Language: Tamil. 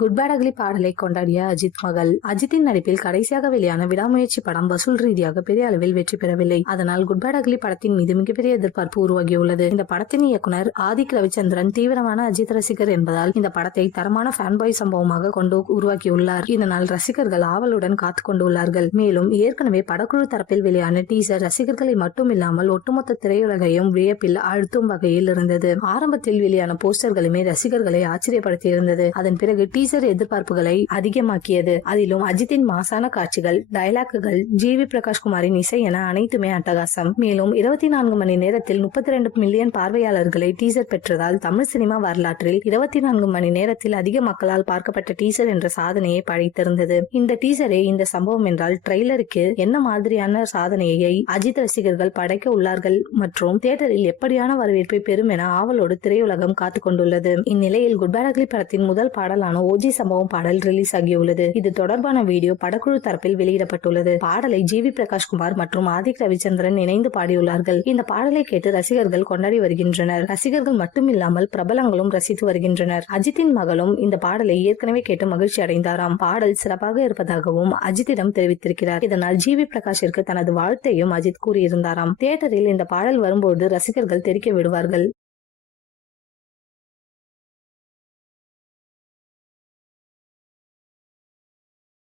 குட் பேட் அக்லி பாடலை கொண்டாடிய அஜித் மகள். அஜித்தின் நடிப்பில் கடைசியாக வெளியான விடாமுயற்சி படம் வசூல் ரீதியாக பெரிய அளவில் வெற்றி பெறவில்லை. அதனால் குட் பேட் அக்லி படத்தின் மீது மிகப்பெரிய எதிர்பார்ப்பு உருவாகியுள்ளது. இந்த படத்தின் இயக்குனர் ஆதிக் ரவிச்சந்திரன் தீவிரமான அஜித் ரசிகர் என்பதால் இந்த படத்தை தரமான ஃபேன் பாய் சம்பவமாக கொண்டு உருவாக்கியுள்ளார். இதனால் ரசிகர்கள் ஆவலுடன் காத்துக் கொண்டுள்ளார்கள். மேலும் ஏற்கனவே படக்குழு தரப்பில் வெளியான டீசர் ரசிகர்களை மட்டுமில்லாமல் ஒட்டுமொத்த திரையுலகையும் வியப்பில் ஆழ்த்தும் வகையில் இருந்தது. ஆரம்பத்தில் வெளியான போஸ்டர்களுமே ரசிகர்களை ஆச்சரியப்படுத்தியிருந்தது. அதன் பிறகு டீசர் எதிர்பார்ப்புகளை அதிகமாக்கியது. அதிலும் அஜித்தின் மாசான காட்சிகள், டயலாக்குகள், ஜிவி பிரகாஷ்குமாரின் இசை என அனைத்துமே அட்டகாசம். மேலும் 24 மணி நேரத்தில் 32 மில்லியன் பார்வையாளர்களை டீசர் பெற்றதால் தமிழ் சினிமா வரலாற்றில் 24 மணி நேரத்தில் அதிக மக்களால் பார்க்கப்பட்ட டீசர் என்ற சாதனையை படைத்திருந்தது. இந்த டீசரே இந்த சம்பவம் என்றால் ட்ரெய்லருக்கு என்ன மாதிரியான சாதனையை அஜித் ரசிகர்கள் படைக்க உள்ளார்கள் மற்றும் தியேட்டரில் எப்படியான வரவேற்பை பெறும் என ஆவலோடு திரையுலகம் காத்துக் கொண்டுள்ளது. இந்நிலையில் குட் பேட் அக்லி படத்தின் முதல் பாடலான ஓஜி சம்பவம் பாடல் ரிலீஸ் ஆகியுள்ளது. இது தொடர்பான வீடியோ படக்குழு தரப்பில் வெளியிடப்பட்டுள்ளது. பாடலை ஜிவி பிரகாஷ்குமார் மற்றும் ஆதிக் ரவிச்சந்திரன் இணைந்து பாடியுள்ளார்கள். இந்த பாடலை கேட்டு ரசிகர்கள் கொண்டாடி வருகின்றனர். ரசிகர்கள் மட்டுமில்லாமல் பிரபலங்களும் ரசித்து வருகின்றனர். அஜித்தின் மகளும் இந்த பாடலை ஏற்கனவே கேட்டு மகிழ்ச்சி அடைந்தாராம். பாடல் சிறப்பாக இருப்பதாகவும் அஜித்திடம் தெரிவித்திருக்கிறார். இதனால் ஜிவி பிரகாஷிற்கு தனது வாழ்த்தையும் அஜித் கூறியிருந்தாராம். தியேட்டரில் இந்த பாடல் வரும்போது ரசிகர்கள் தெரிக்க விடுவார்கள்.